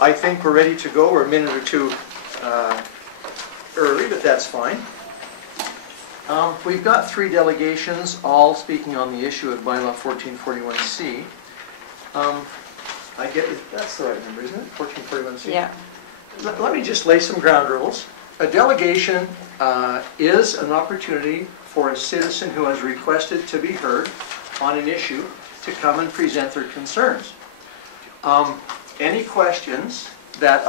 I think we're ready to go. We're a minute or two early, but that's fine. We've got 3 delegations, all speaking on the issue of Bylaw 1441C. I get that's the right number, isn't it? 1441C? Yeah. Let me just lay some ground rules. A delegation is an opportunity for a citizen who has requested to be heard on an issue to come and present their concerns. Any questions that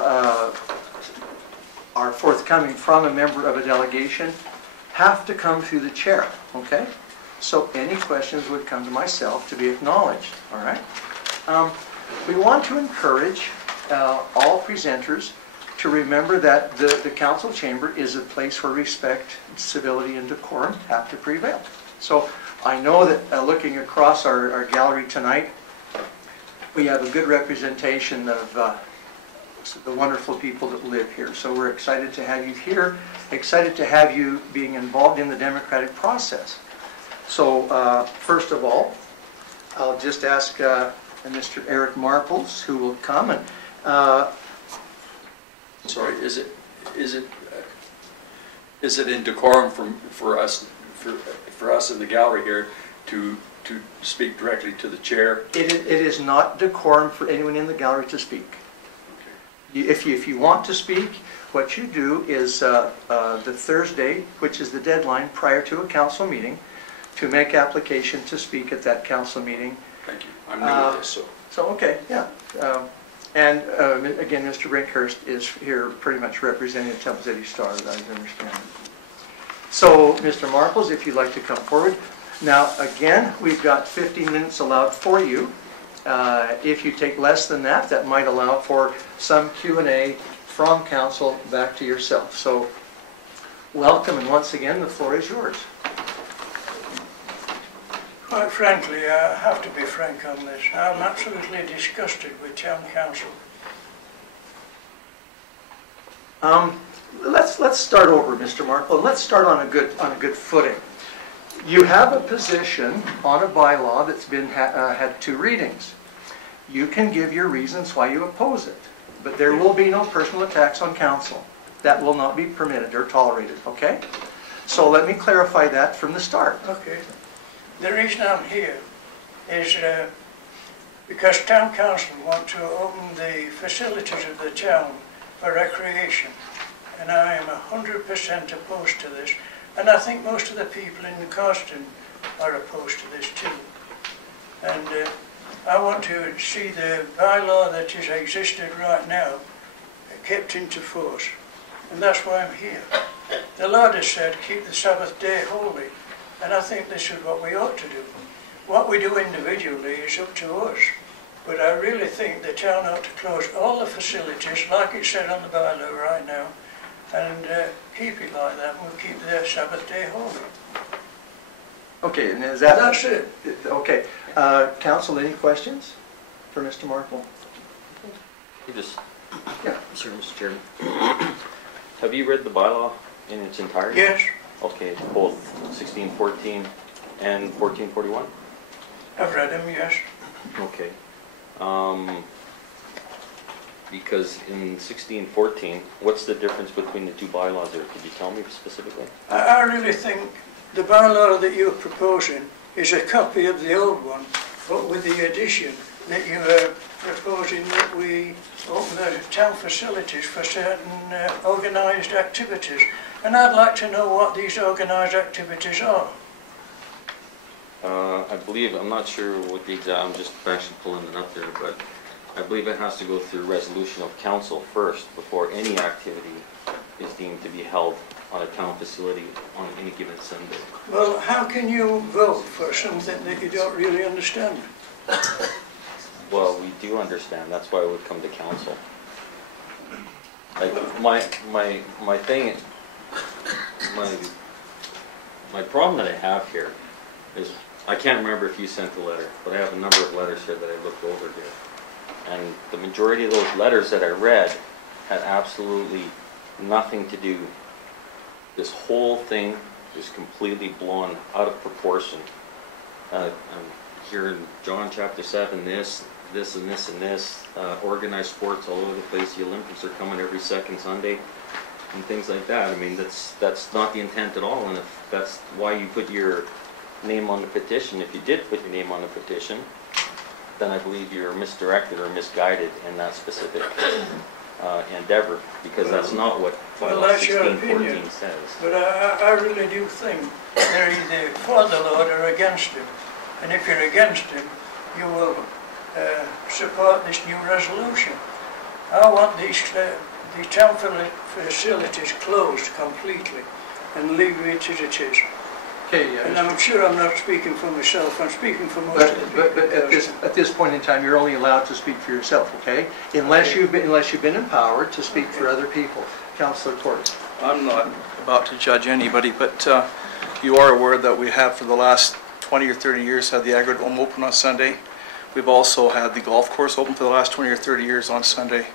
are forthcoming from a member of a delegation have to come through the chair, okay? So any questions would come to myself to be acknowledged, all right? We want to encourage all presenters to remember that the council chamber is a place where respect, civility, and decorum have to prevail. So I know that looking across our gallery tonight, we have a good representation of the wonderful people that live here. So we're excited to have you here, excited to have you being involved in the democratic process. So first of all, I'll just ask Mr. Eric Marples, who will come and sorry, is it in decorum for us in the gallery here to speak directly to the chair? It is not decorum for anyone in the gallery to speak. Okay. If you want to speak, what you do is the Thursday, which is the deadline prior to a council meeting, to make application to speak at that council meeting. Thank you. I'm new to this, so. So okay, yeah. And again, Mr. Brinkhurst is here pretty much representing the Temple City Star, as I understand. So, Mr. Marples, if you'd like to come forward. Now, again, we've got 15 minutes allowed for you. If you take less than that, that might allow for some Q&A from council back to yourself. So, welcome, and once again, the floor is yours. Quite frankly, I have to be frank on this. I'm absolutely disgusted with town council. Let's start over, Mr. Markle, and let's start on a good footing. You have a position on a bylaw that's been had 2 readings. You can give your reasons why you oppose it, but there will be no personal attacks on council. That will not be permitted or tolerated. Okay? So let me clarify that from the start. Okay. The reason I'm here is because town council want to open the facilities of the town for recreation, and I am 100% opposed to this, and I think most of the people in Cardston are opposed to this too. And I want to see the bylaw that is existed right now kept into force, and that's why I'm here. The Lord has said, keep the Sabbath day holy. And I think this is what we ought to do. What we do individually is up to us. But I really think the town ought to close all the facilities, like it said on the bylaw right now, and keep it like that. We'll keep the Sabbath day holy. Okay, and is that... That's it. Okay. Council, any questions for Mr. Markle? You just... Yeah. Sure, Mr. Chairman. Have you read the bylaw in its entirety? Yes. Okay, both 1614 and 1441? I've read them, yes. Okay. Because in 1614, what's the difference between the 2 bylaws there? Could you tell me specifically? I really think the bylaw that you're proposing is a copy of the old one, but with the addition that you are proposing that we open the town facilities for certain organised activities. And I'd like to know what these organised activities are. I believe, I'm not sure what the exact, I'm just actually pulling it up there, but I believe it has to go through resolution of council first before any activity is deemed to be held on a town facility on any given Sunday. Well, how can you vote for something that you don't really understand? Well, we do understand. That's why it would come to council. Like my thing, my problem that I have here is I can't remember if you sent the letter, but I have a number of letters here that I looked over here. And the majority of those letters that I read had absolutely nothing to do. This whole thing is completely blown out of proportion. Here in John chapter 7, this, this and this and this, organized sports all over the place, the Olympics are coming every second Sunday, and things like that. I mean, that's not the intent at all, and if that's why you put your name on the petition, if you did put your name on the petition, then I believe you're misdirected or misguided in that specific endeavor, because that's not what Well, bylaw that's your opinion. 1614 says. But I really do think they're either for the Lord or against him. And if you're against him, you will support this new resolution. I want these town facilities closed completely and leave it as it is. Okay, And I'm sure I'm not speaking for myself, I'm speaking for most of the people. but at this point in time, you're only allowed to speak for yourself, okay? Unless you've been empowered to speak for other people. Councillor Court. I'm not about to judge anybody, but you are aware that we have for the last 20 or 30 years had the Agrodome open on Sunday. We've also had the golf course open for the last 20 or 30 years on Sunday.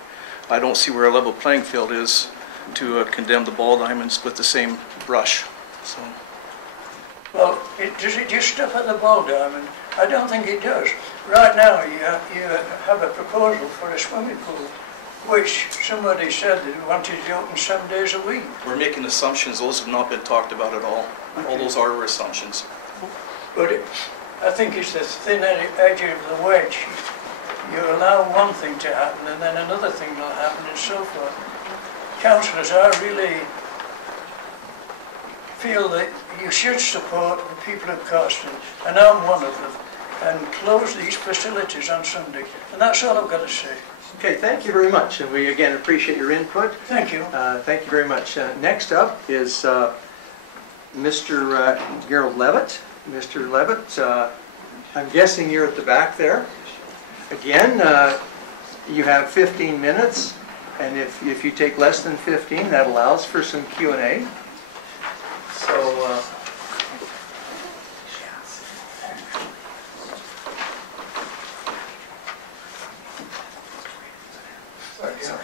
I don't see where a level playing field is to condemn the ball diamonds with the same brush. So. Well, does it just stop at the ball diamond? I don't think it does. Right now, you have a proposal for a swimming pool, which somebody said they wanted to open 7 days a week. We're making assumptions. Those have not been talked about at all. All those are assumptions. But I think it's the thin edge of the wedge. You allow one thing to happen and then another thing will happen and so forth. Councillors, I really feel that you should support the people of Cardston, and I'm one of them, and close these facilities on Sunday. And that's all I've got to say. Okay, thank you very much, and we again appreciate your input. Thank you. Thank you very much. Next up is Mr. Gerald Levitt. Mr. Levitt, I'm guessing you're at the back there. Again, you have 15 minutes, and if you take less than 15, that allows for some Q&A. So, sorry.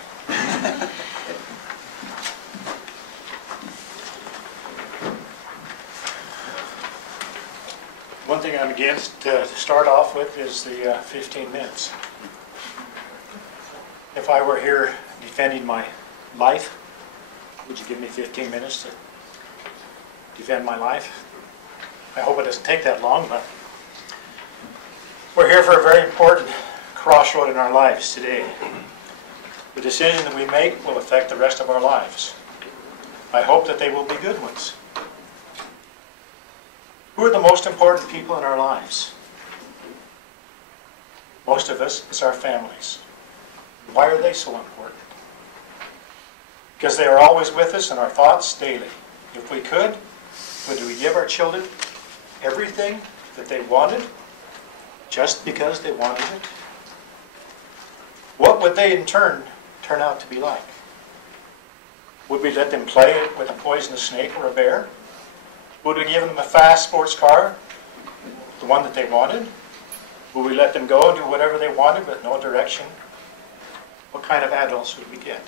One thing I'm against to start off with is the 15 minutes. If I were here defending my life, would you give me 15 minutes to defend my life? I hope it doesn't take that long, but we're here for a very important crossroad in our lives today. The decision that we make will affect the rest of our lives. I hope that they will be good ones. Who are the most important people in our lives? Most of us, it's our families. Why are they so important? Because they are always with us in our thoughts daily. If we could, would we give our children everything that they wanted just because they wanted it? What would they in turn out to be like? Would we let them play with a poisonous snake or a bear? Would we give them a fast sports car, the one that they wanted? Would we let them go and do whatever they wanted with no direction? What kind of adults would we get?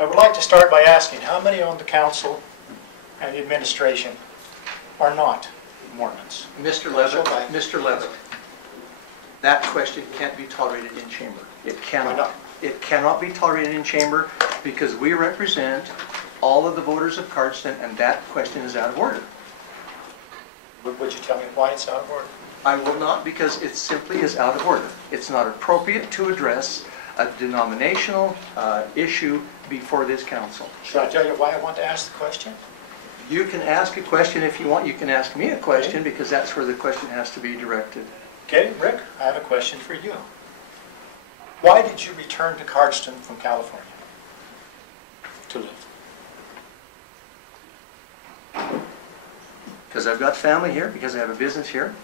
I would like to start by asking how many on the council and the administration are not Mormons? Mr. Levitt, that question can't be tolerated in chamber. It cannot. Why not? It cannot be tolerated in chamber because we represent all of the voters of Cardston, and that question is out of order. Would you tell me why it's out of order? I will not, because it simply is out of order. It's not appropriate to address a denominational issue before this council. Should I tell you why I want to ask the question? You can ask a question if you want. You can ask me a question because that's where the question has to be directed. Okay, Rick, I have a question for you. Why did you return to Cardston from California to live? Because I've got family here, because I have a business here.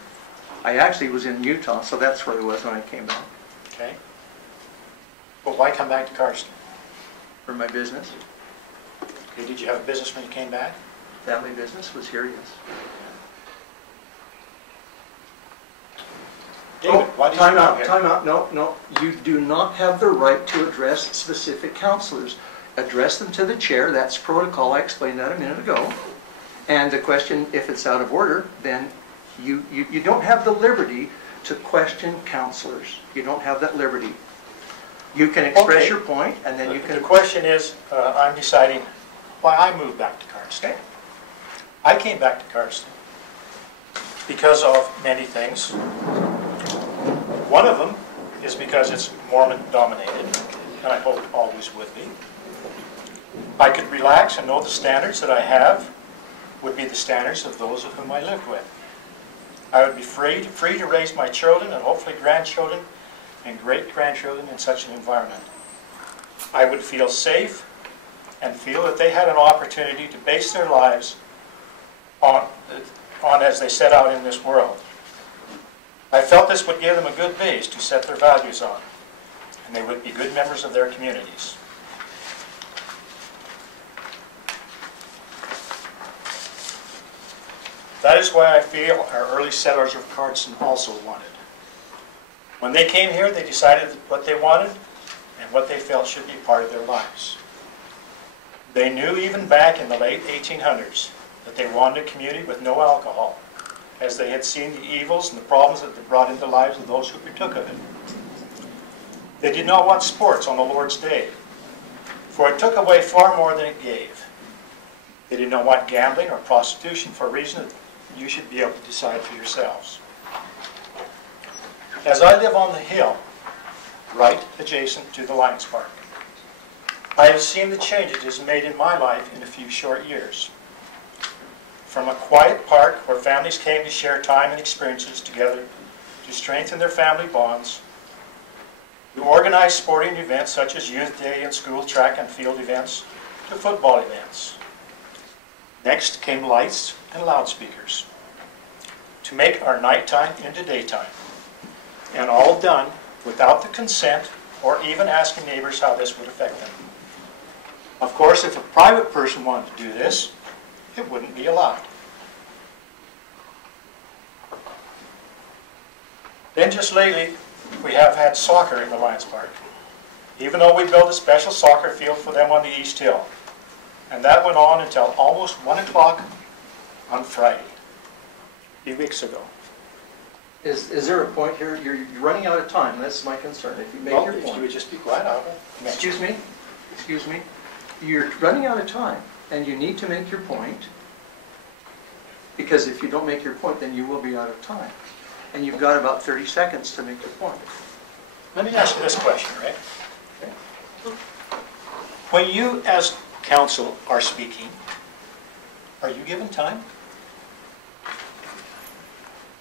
I actually was in Utah, so that's where it was when I came back Okay. Well, why come back to Cardston? for my business. Okay, did you have a business when you came back? Family business was here, yes. David, why did you come here? Time out. No. You do not have the right to address specific councilors. Address them to the chair. That's protocol. I explained that a minute ago. And the question, if it's out of order, then you don't have the liberty to question councilors. You don't have that liberty. You can express Okay. your point, and then you The can... question is, I'm deciding why I moved back to Cardston. Okay. I came back to Cardston because of many things. One of them is because it's Mormon dominated, and I hope always would be. I could relax and know the standards that I have would be the standards of those of whom I lived with. I would be free to raise my children and hopefully grandchildren and great-grandchildren in such an environment. I would feel safe and feel that they had an opportunity to base their lives on as they set out in this world. I felt this would give them a good base to set their values on, and they would be good members of their communities. That is why I feel our early settlers of Cardston also wanted. When they came here, they decided what they wanted and what they felt should be part of their lives. They knew even back in the late 1800s that they wanted a community with no alcohol, as they had seen the evils and the problems that they brought into the lives of those who partook of it. They did not want sports on the Lord's Day, for it took away far more than it gave. They did not want gambling or prostitution for a reason that you should be able to decide for yourselves. As I live on the hill, right adjacent to the Lions Park, I have seen the change it has made in my life in a few short years. From a quiet park where families came to share time and experiences together to strengthen their family bonds, to organize sporting events such as Youth Day and school track and field events, to football events. Next came lights and loudspeakers to make our nighttime into daytime, and all done without the consent or even asking neighbors how this would affect them. Of course, if a private person wanted to do this, it wouldn't be allowed. Then just lately, we have had soccer in the Lions Park, even though we built a special soccer field for them on the East Hill. And that went on until almost 1 o'clock on Friday, a few weeks ago. Is there a point here? You're running out of time. That's my concern. If you make Well, your if you point... would just be quiet, I will. Excuse me? Excuse me? You're running out of time, and you need to make your point, because if you don't make your point, then you will be out of time. And you've got about 30 seconds to make your point. Let me ask you this question, right? Okay. When you, as council, are speaking, are you given time?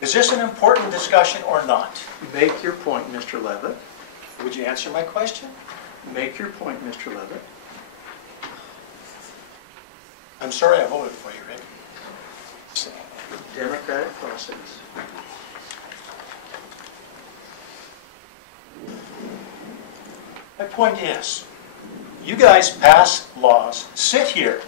Is this an important discussion or not? Make your point, Mr. Levitt. Would you answer my question? Make your point, Mr. Levitt. I'm sorry I voted for you, Rick. Democratic process. My point is, you guys pass laws, sit here.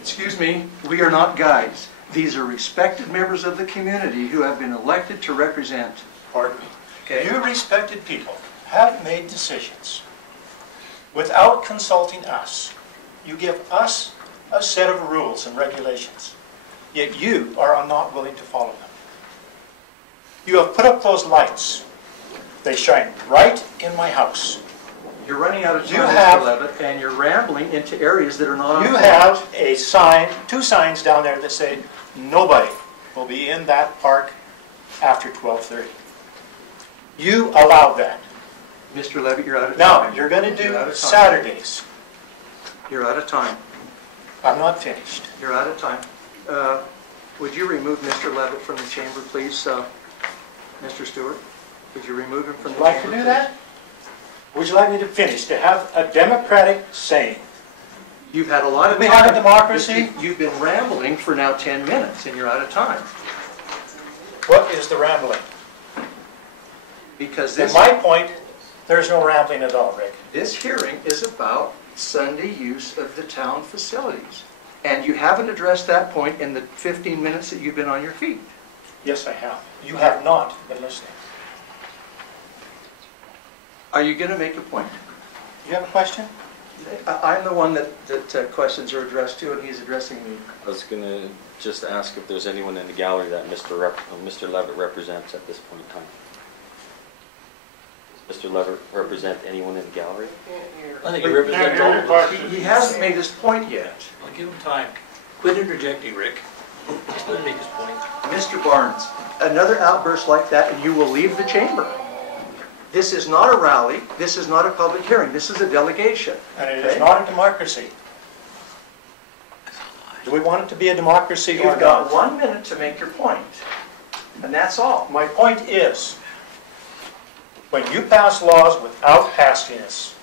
Excuse me, we are not guides. These are respected members of the community who have been elected to represent. Pardon me. Okay. You respected people have made decisions without consulting us. You give us a set of rules and regulations, yet you are not willing to follow them. You have put up those lights. They shine right in my house. You're running out of You time, have- Mr. Levitt, and you're rambling into areas that are not on You point. have a sign, 2 signs down there that say, nobody will be in that park after 12:30. You allowed that. Mr. Levitt, you're out of Now, time. you're going to You're out do of time. Saturdays. You're out of time. I'm not finished. You're out of time. Would you remove Mr. Levitt from the chamber, please, Mr. Stewart? Would you remove him from Would the you chamber? like to do that? Would you like me to finish, to have a democratic saying? You've had a lot of We time. have a democracy. You've been rambling for now 10 minutes, and you're out of time. What is the rambling? Because In my point, there's no rambling at all, Rick. this hearing is about Sunday use of the town facilities. And you haven't addressed that point in the 15 minutes that you've been on your feet. Yes, I have. You have not been listening. Are you going to make a point? Do you have a question? I'm the one that questions are addressed to, and he's addressing me. I was going to just ask if there's anyone in the gallery that Mr. Levitt represents at this point in time. Mr. Levitt represent anyone in the gallery? I think he represents all of us. He hasn't made his point yet. I'll give him time. Quit interjecting, Rick. Just let him make his point. Mr. Barnes, another outburst like that and you will leave the chamber. This is not a rally, this is not a public hearing, this is a delegation. And it okay? is not a democracy. Do we want it to be a democracy or You've got not? 1 minute to make your point, and that's all. My point is, when you pass laws without asking us,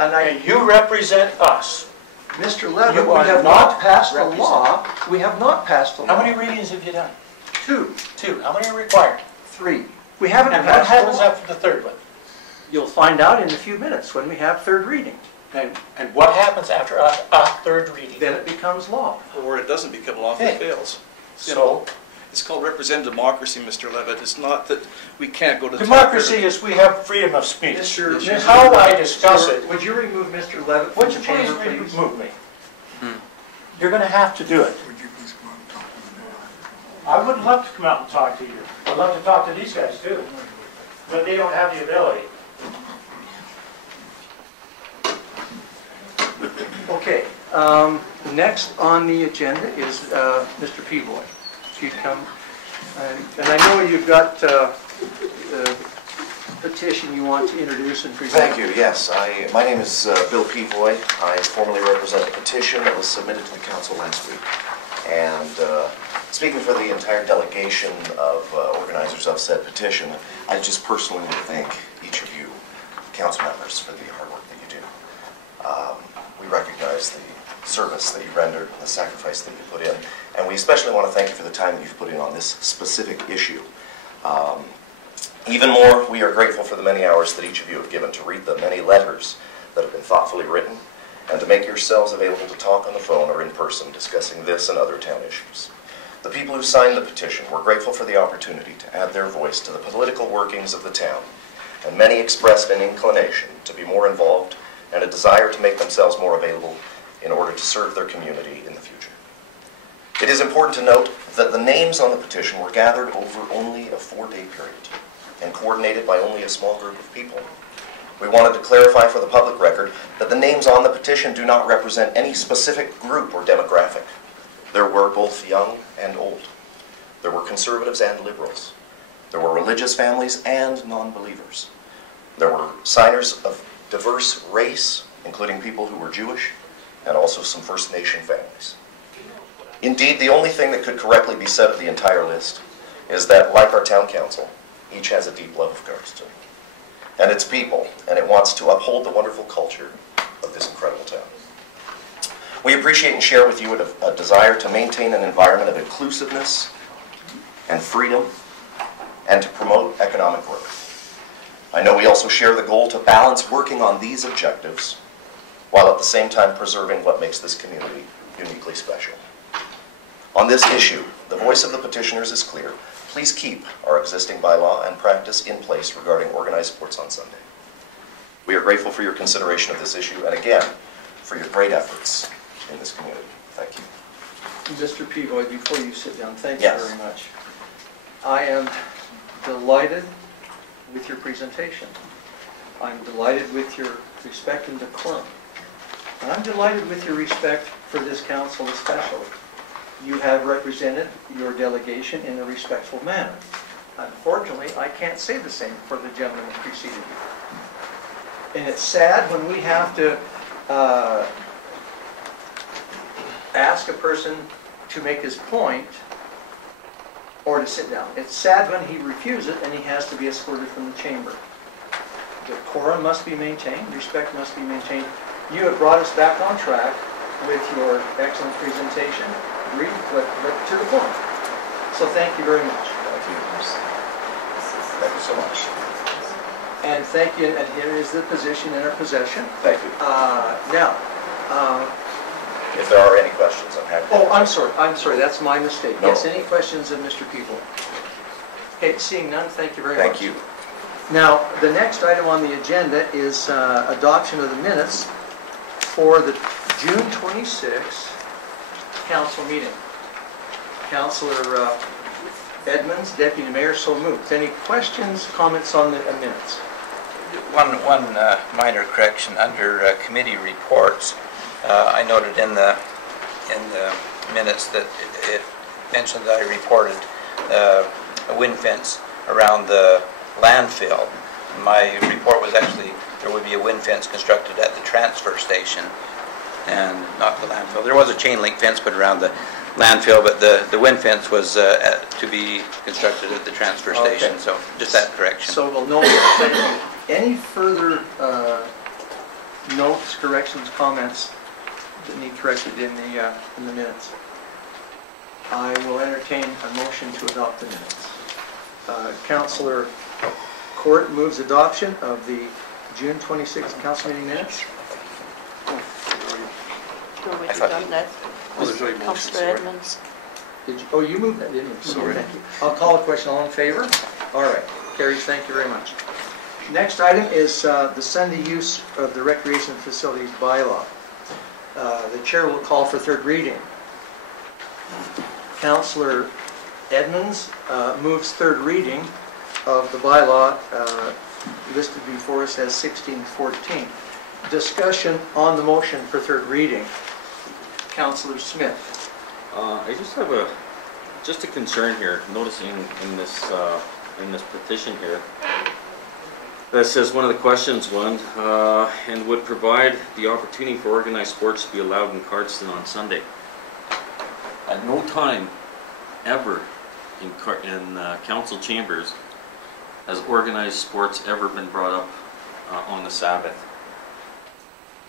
And and you represent us, Mr. Levitt, You we are have not not passed a representing. law. We have not passed a law. how many readings have you done? 2, 2. How many are required? 3. We haven't And what passed a happens law. after the third one? You'll find out in a few minutes when we have third reading. And what happens after a third reading? Then it becomes law. Or it doesn't become law if it fails. So, It's called representative democracy, Mr. Levitt. It's not that we can't go to the top. democracy is we have freedom of speech. Mr. It's how I discuss Sir, it. would you remove Mr. Levitt Would from you the please chamber, please? remove me? You're going to have to do it. I would love to come out and talk to you. I'd love to talk to these guys too. But they don't have the ability. Okay, next on the agenda is Mr. Peaboy. If you'd come, and I know you've got a petition you want to introduce and present. Thank you, yes. My name is Bill Peavoy. I formally represent a petition that was submitted to the council last week. And speaking for the entire delegation of organizers of said petition, I just personally want to thank each of you, council members, for the hard work that you do. We recognize the service that you rendered, the sacrifice that you put in, and we especially want to thank you for the time that you've put in on this specific issue. Even more, we are grateful for the many hours that each of you have given to read the many letters that have been thoughtfully written and to make yourselves available to talk on the phone or in person discussing this and other town issues. The people who signed the petition were grateful for the opportunity to add their voice to the political workings of the town, and many expressed an inclination to be more involved and a desire to make themselves more available in order to serve their community in the future. It is important to note that the names on the petition were gathered over only a 4-day period and coordinated by only a small group of people. We wanted to clarify for the public record that the names on the petition do not represent any specific group or demographic. There were both young and old. There were conservatives and liberals. There were religious families and non-believers. There were signers of diverse race, including people who were Jewish, and also some First Nation families. Indeed, the only thing that could correctly be said of the entire list is that, like our town council, each has a deep love of Cardston and its people, and it wants to uphold the wonderful culture of this incredible town. We appreciate and share with you a desire to maintain an environment of inclusiveness and freedom and to promote economic growth. I know we also share the goal to balance working on these objectives while at the same time preserving what makes this community uniquely special. On this issue, the voice of the petitioners is clear. Please keep our existing bylaw and practice in place regarding organized sports on Sunday. We are grateful for your consideration of this issue and again, for your great efforts in this community. Thank you. Mr. Peaboy, before you sit down, thank you Yes. very much. I am delighted with your presentation. I'm delighted with your respect and decorum. And I'm delighted with your respect for this council especially. You have represented your delegation in a respectful manner. Unfortunately, I can't say the same for the gentleman who preceded you. And it's sad when we have to ask a person to make his point or to sit down. It's sad when he refuses and he has to be escorted from the chamber. Decorum must be maintained, respect must be maintained. You have brought us back on track with your excellent presentation, brief but to the point. So thank you very much. Thank you. Thank you so much. And thank you, and here is the position in our possession. Thank you. Now, If there are any questions, I'm happy to oh, I'm sorry, that's my mistake. No. Yes, any questions of Mr. People? Okay, seeing none, thank you very much. Thank you. Now, the next item on the agenda is adoption of the minutes for the June 26th council meeting. Councilor Edmonds, Deputy Mayor, so moved. Any questions, comments on the minutes? One minor correction under committee reports. I noted in the minutes that it mentioned that I reported a wind fence around the landfill. My report was actually there would be a wind fence constructed at the transfer station and not the landfill. There was a chain link fence put around the landfill, but the wind fence was to be constructed at the transfer station. Okay. So just that correction. So we'll note that. Any further notes, corrections, comments that need corrected in the minutes? I will entertain a motion to adopt the minutes. Councillor Court moves adoption of the June 26th council meeting minutes. I thought that. Oh, there's already motion, Councillor sorry. Edmonds. Did you? Oh, you moved that, didn't you? Sorry. Thank you. I'll call a question. All in favor? All right. Carries. Thank you very much. Next item is the Sunday use of the recreation facilities bylaw. The chair will call for third reading. Councillor Edmonds moves third reading of the bylaw listed before us as 1614. Discussion on the motion for third reading. Councillor Smith. I just have a concern here, noticing in this petition here, that says one of the questions, and would provide the opportunity for organized sports to be allowed in Cardston on Sunday. At no time ever in council chambers has organized sports ever been brought up on the Sabbath.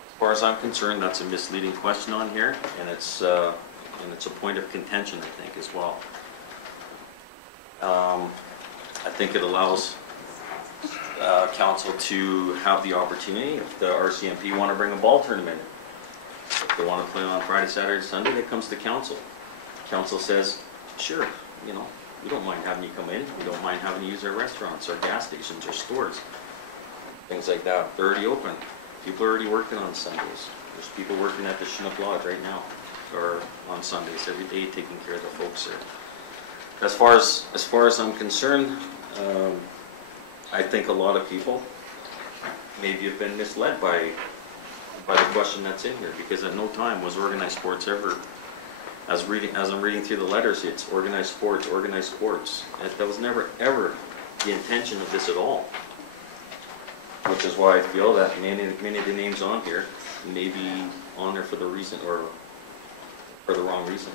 As far as I'm concerned, that's a misleading question on here, and it's a point of contention, I think, as well. I think it allows council to have the opportunity, if the RCMP want to bring a ball tournament in. If they want to play on Friday, Saturday, Sunday, that comes to council. Council says, sure, we don't mind having you come in. We don't mind having you use our restaurants, our gas stations, our stores, things like that. They're already open. People are already working on Sundays. There's people working at the Chinook Lodge right now, or on Sundays every day, taking care of the folks there. As far as I'm concerned, I think a lot of people maybe have been misled by the question that's in here, because at no time was organized sports ever. As I'm reading through the letters, it's organized sports, organized sports. That was never ever the intention of this at all. Which is why I feel that many of the names on here may be on there for the reason, or for the wrong reason.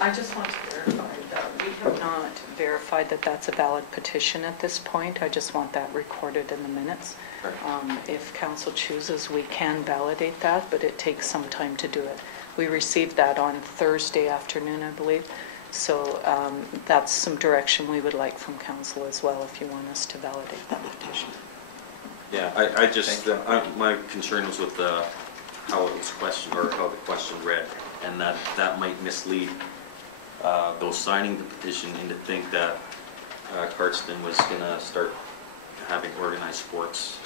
I just want to verify that we have not verified that that's a valid petition at this point. I just want that recorded in the minutes. If council chooses, we can validate that, but it takes some time to do it. We received that on Thursday afternoon, I believe. So that's some direction we would like from council as well, if you want us to validate that petition. Yeah, I just, my concern was with how it was questioned, or how the question read, and that might mislead those signing the petition into think that Cardston was going to start having organized sports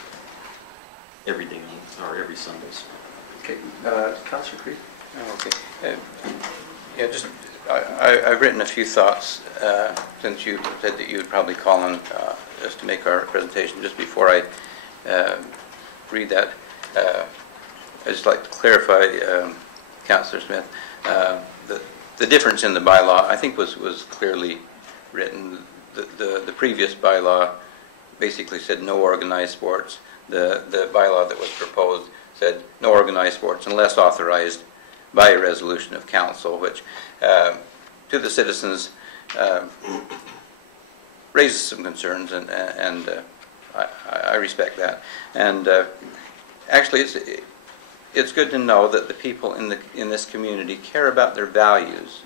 every day, or every Sunday. Okay, Councillor Creed. Okay. Yeah, just I've written a few thoughts since you said that you would probably call on just to make our presentation. Just before I read that, I'd just like to clarify, Councillor Smith, the difference in the bylaw, I think, was clearly written. The previous bylaw basically said no organized sports. The bylaw that was proposed said no organized sports unless authorized by a resolution of council, which to the citizens raises some concerns, and I respect that. And actually, it's good to know that the people in this community care about their values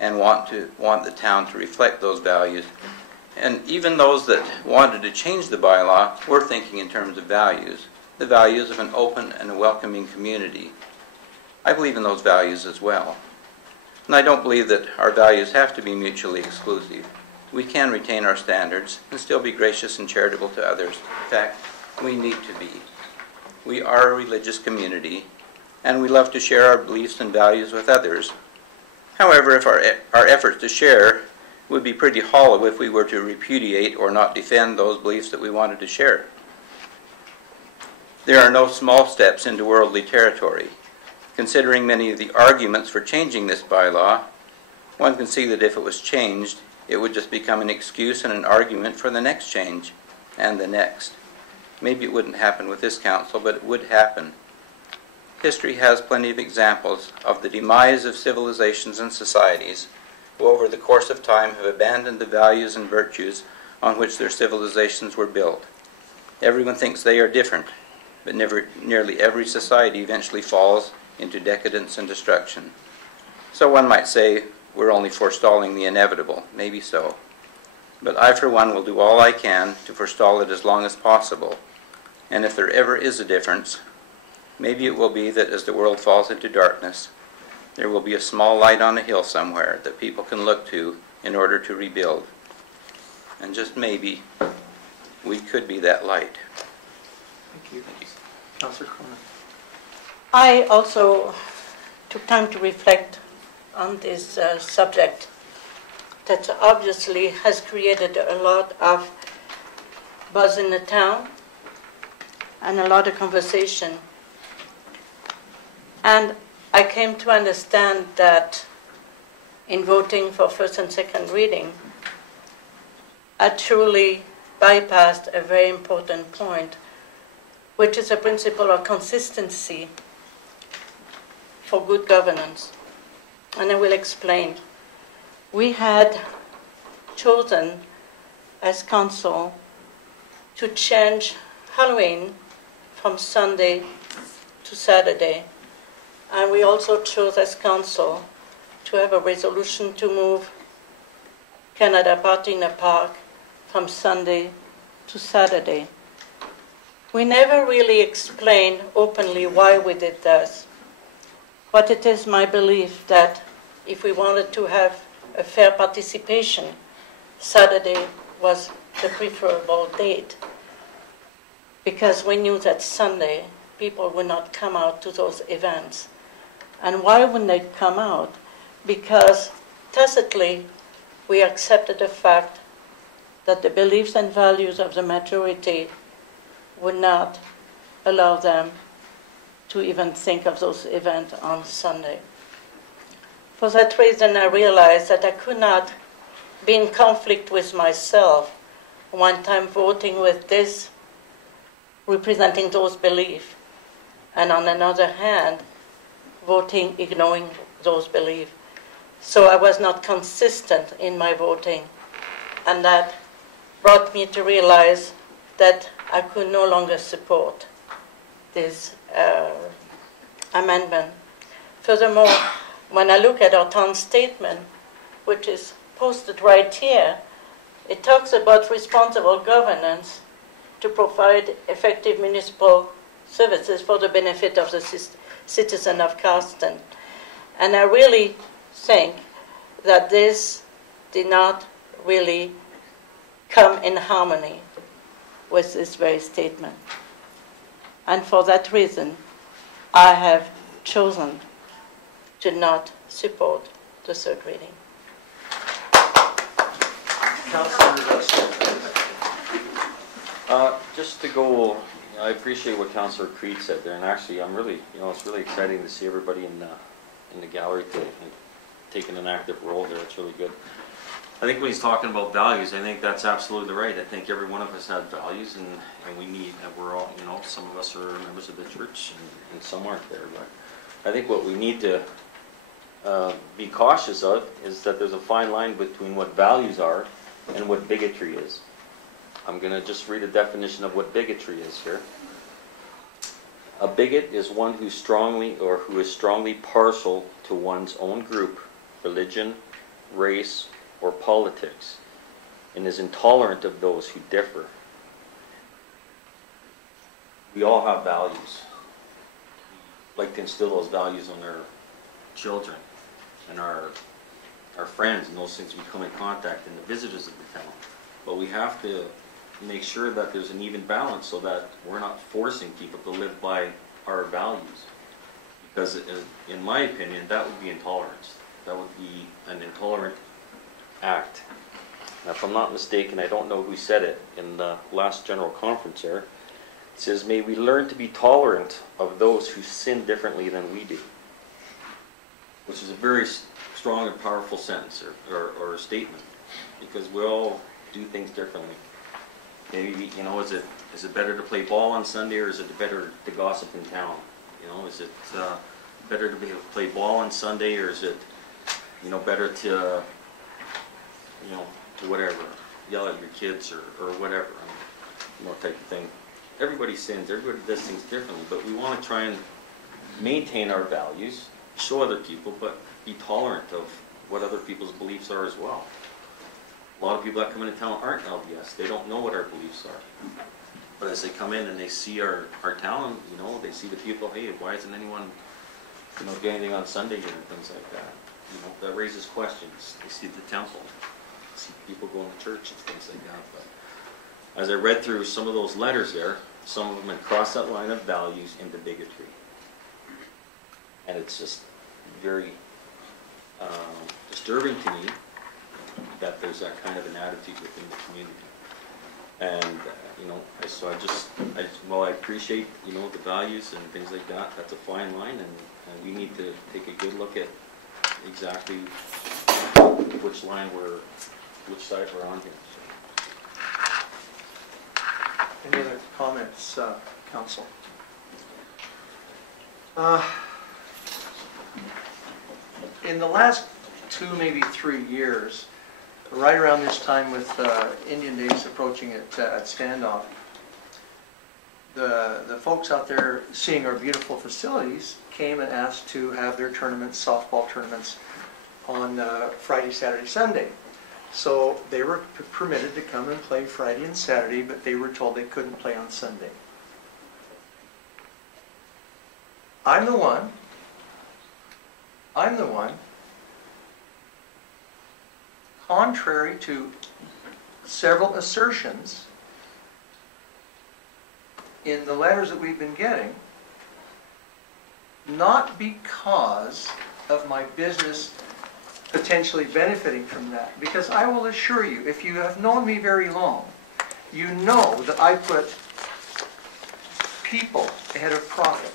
and want the town to reflect those values. And even those that wanted to change the bylaw were thinking in terms of values, the values of an open and welcoming community. I believe in those values as well. And I don't believe that our values have to be mutually exclusive. We can retain our standards and still be gracious and charitable to others. In fact, we need to be. We are a religious community, and we love to share our beliefs and values with others. However, if our efforts to share would be pretty hollow if we were to repudiate or not defend those beliefs that we wanted to share. There are no small steps into worldly territory. Considering many of the arguments for changing this bylaw, one can see that if it was changed, it would just become an excuse and an argument for the next change and the next. Maybe it wouldn't happen with this council, but it would happen. History has plenty of examples of the demise of civilizations and societies who over the course of time have abandoned the values and virtues on which their civilizations were built. Everyone thinks they are different, but nearly every society eventually falls into decadence and destruction. So one might say we're only forestalling the inevitable. Maybe so. But I, for one, will do all I can to forestall it as long as possible. And if there ever is a difference, maybe it will be that as the world falls into darkness, there will be a small light on a hill somewhere that people can look to in order to rebuild. And just maybe, we could be that light. Thank you. Councillor Cronin. I also took time to reflect on this subject that obviously has created a lot of buzz in the town and a lot of conversation. And I came to understand that in voting for first and second reading, I truly bypassed a very important point, which is a principle of consistency for good governance. And I will explain. We had chosen as council to change Halloween from Sunday to Saturday. And we also chose as council to have a resolution to move Canada Party in the Park from Sunday to Saturday. We never really explained openly why we did this. But it is my belief that if we wanted to have a fair participation, Saturday was the preferable date. Because we knew that Sunday people would not come out to those events. And why wouldn't they come out? Because tacitly we accepted the fact that the beliefs and values of the majority would not allow them to even think of those events on Sunday. For that reason, I realized that I could not be in conflict with myself one time voting with this, representing those beliefs, and on another hand, voting ignoring those beliefs. So I was not consistent in my voting, and that brought me to realize that I could no longer support this amendment. Furthermore, when I look at our town statement, which is posted right here, it talks about responsible governance to provide effective municipal services for the benefit of the citizen of Cardston. And I really think that this did not really come in harmony with this very statement. And for that reason, I have chosen to not support the third reading. Just to go, I appreciate what Councillor Creed said there, and actually I'm really, it's really exciting to see everybody in the gallery taking an active role there. It's really good. I think when he's talking about values, I think that's absolutely right. I think every one of us has values, and we need, and we're all, some of us are members of the church, and some aren't there. But I think what we need to be cautious of is that there's a fine line between what values are and what bigotry is. I'm going to just read a definition of what bigotry is here. A bigot is one who is strongly partial to one's own group, religion, race, or politics, and is intolerant of those who differ. We all have values. We like to instill those values on our children and our friends and those things we come in contact and the visitors of the town. But we have to make sure that there's an even balance so that we're not forcing people to live by our values. Because in my opinion, that would be intolerance. that would be an intolerant act. Now, if I'm not mistaken, I don't know who said it in the last general conference there. It says, may we learn to be tolerant of those who sin differently than we do. Which is a very strong and powerful sentence or statement, because we all do things differently. Maybe, you know, is it better to play ball on Sunday, or is it better to gossip in town? You know, is it better to play ball on Sunday, or is it, you know, better to, you know, to whatever, yell at your kids or whatever, you know, type of thing. Everybody sins, everybody does things differently, but we want to try and maintain our values, show other people, but be tolerant of what other people's beliefs are as well. A lot of people that come into town aren't LDS. They don't know what our beliefs are. But as they come in and they see our town, you know, they see the people, hey, why isn't anyone, you know, doing anything on Sunday here and things like that. You know, that raises questions. They see the temple, see people going to church and things like that. But as I read through some of those letters there, some of them had crossed that line of values into bigotry. And it's just very disturbing to me that there's that kind of an attitude within the community. And, you know, so I appreciate, you know, the values and things like that. That's a fine line, and we need to take a good look at exactly which side we're on here. Any other comments, Council? In the last 2, maybe 3 years, right around this time with Indian Days approaching at Standoff, the folks out there seeing our beautiful facilities came and asked to have their tournaments, softball tournaments, on Friday, Saturday, Sunday. So they were permitted to come and play Friday and Saturday, but they were told they couldn't play on Sunday. I'm the one, contrary to several assertions in the letters that we've been getting, not because of my business potentially benefiting from that, because I will assure you, if you have known me very long, you know that I put people ahead of profit.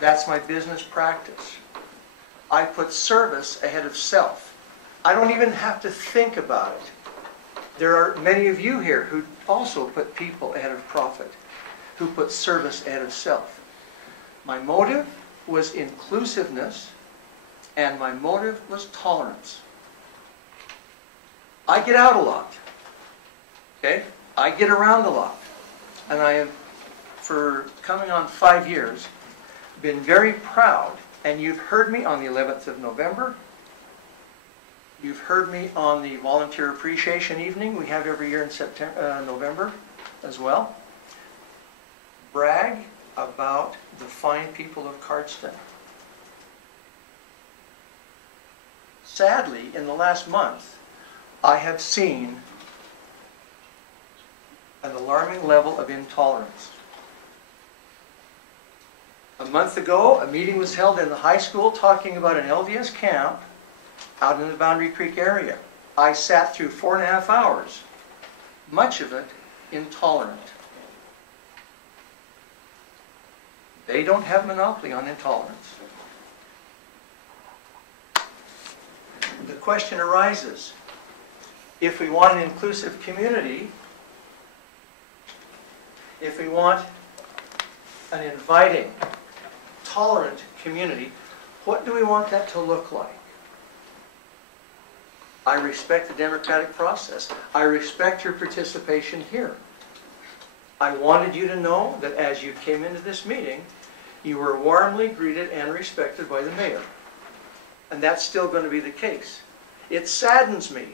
That's my business practice. I put service ahead of self. I don't even have to think about it. There are many of you here who also put people ahead of profit, who put service ahead of self. My motive was inclusiveness, and my motive was tolerance. I get out a lot. Okay? I get around a lot. And I have, for coming on 5 years, been very proud. And you've heard me on the 11th of November. You've heard me on the Volunteer Appreciation Evening we have every year in November as well. Brag about the fine people of Cardston. Sadly, in the last month, I have seen an alarming level of intolerance. A month ago, a meeting was held in the high school talking about an LDS camp out in the Boundary Creek area. I sat through 4.5 hours, much of it intolerant. They don't have a monopoly on intolerance. The question arises, if we want an inclusive community, if we want an inviting, tolerant community, what do we want that to look like? I respect the democratic process. I respect your participation here. I wanted you to know that as you came into this meeting, you were warmly greeted and respected by the mayor. And that's still going to be the case. It saddens me.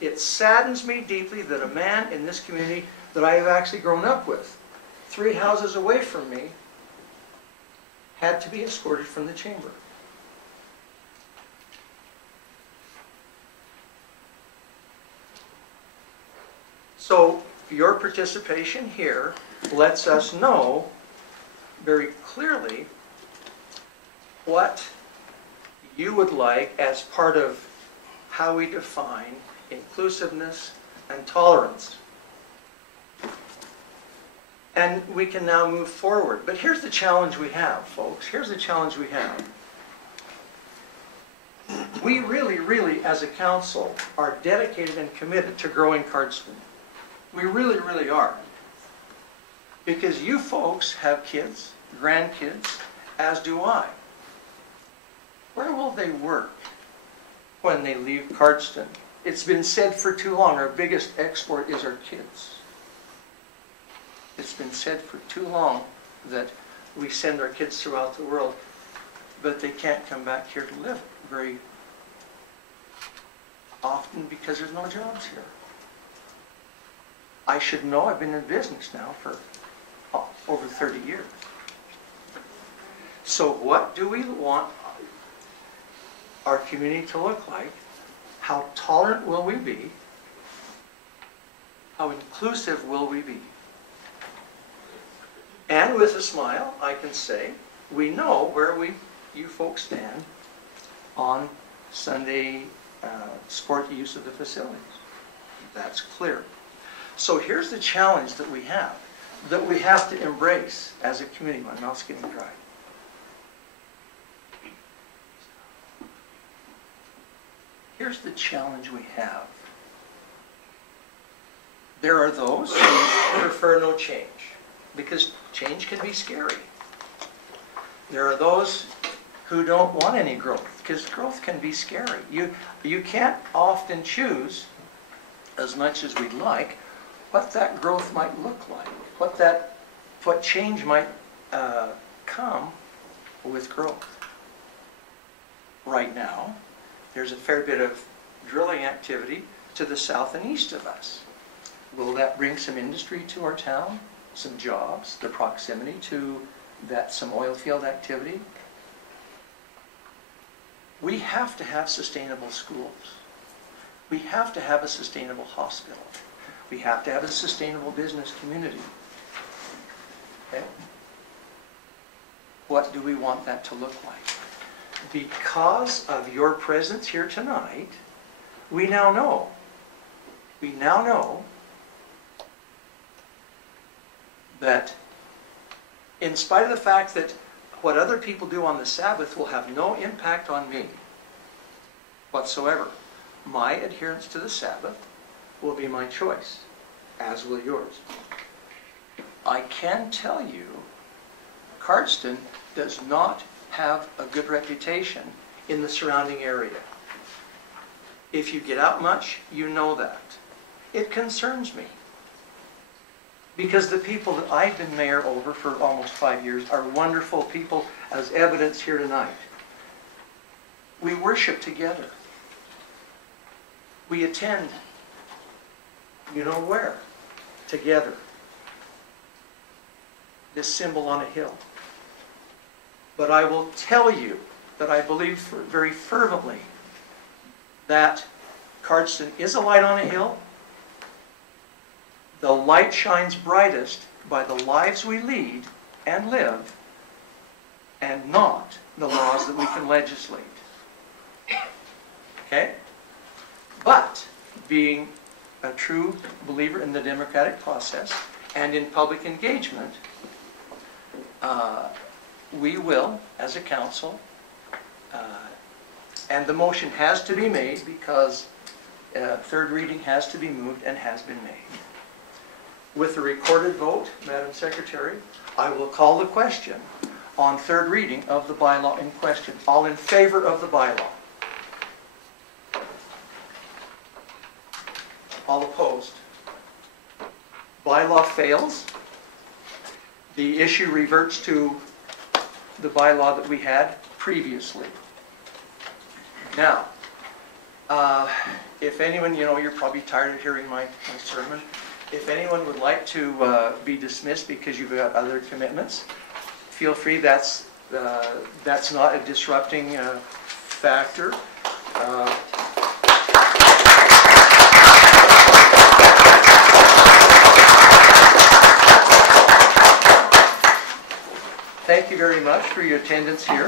It saddens me deeply that a man in this community that I have actually grown up with, 3 houses away from me, had to be escorted from the chamber. So your participation here lets us know very clearly what you would like as part of how we define inclusiveness and tolerance. And we can now move forward. But here's the challenge we have, folks. Here's the challenge we have. We really, as a council, are dedicated and committed to growing Cardston. We really are. Because you folks have kids, grandkids, as do I. Where will they work when they leave Cardston? It's been said for too long, our biggest export is our kids. It's been said for too long that we send our kids throughout the world, but they can't come back here to live very often because there's no jobs here. I should know, I've been in business now for over 30 years. So what do we want our community to look like? How tolerant will we be? How inclusive will we be? And with a smile, I can say, we know where you folks stand on Sunday sport use of the facilities. That's clear. So here's the challenge that we have to embrace as a community. My mouth's getting dry. Here's the challenge we have. There are those who prefer no change, because change can be scary. There are those who don't want any growth, because growth can be scary. You can't often choose, as much as we'd like, what that growth might look like, what change might come with growth. Right now, there's a fair bit of drilling activity to the south and east of us. Will that bring some industry to our town? Some jobs, the proximity to that, some oil field activity? We have to have sustainable schools. We have to have a sustainable hospital. We have to have a sustainable business community. Okay? What do we want that to look like? Because of your presence here tonight, we now know that in spite of the fact that what other people do on the Sabbath will have no impact on me whatsoever, my adherence to the Sabbath will be my choice, as will yours. I can tell you, Cardston does not have a good reputation in the surrounding area. If you get out much, you know that. It concerns me. Because the people that I've been mayor over for almost 5 years are wonderful people, as evidenced here tonight. We worship together. We attend, you know where, together. This symbol on a hill. But I will tell you that I believe very fervently that Cardston is a light on a hill. The light shines brightest by the lives we lead and live, and not the laws that we can legislate. Okay? But being a true believer in the democratic process and in public engagement, we will, as a council, and the motion has to be made because third reading has to be moved and has been made. With the recorded vote, Madam Secretary, I will call the question on third reading of the bylaw in question. All in favor of the bylaw? All opposed? Bylaw fails. The issue reverts to the bylaw that we had previously. Now, if anyone, you're probably tired of hearing my sermon. If anyone would like to be dismissed because you've got other commitments, feel free. That's not a disrupting factor. Thank you very much for your attendance here.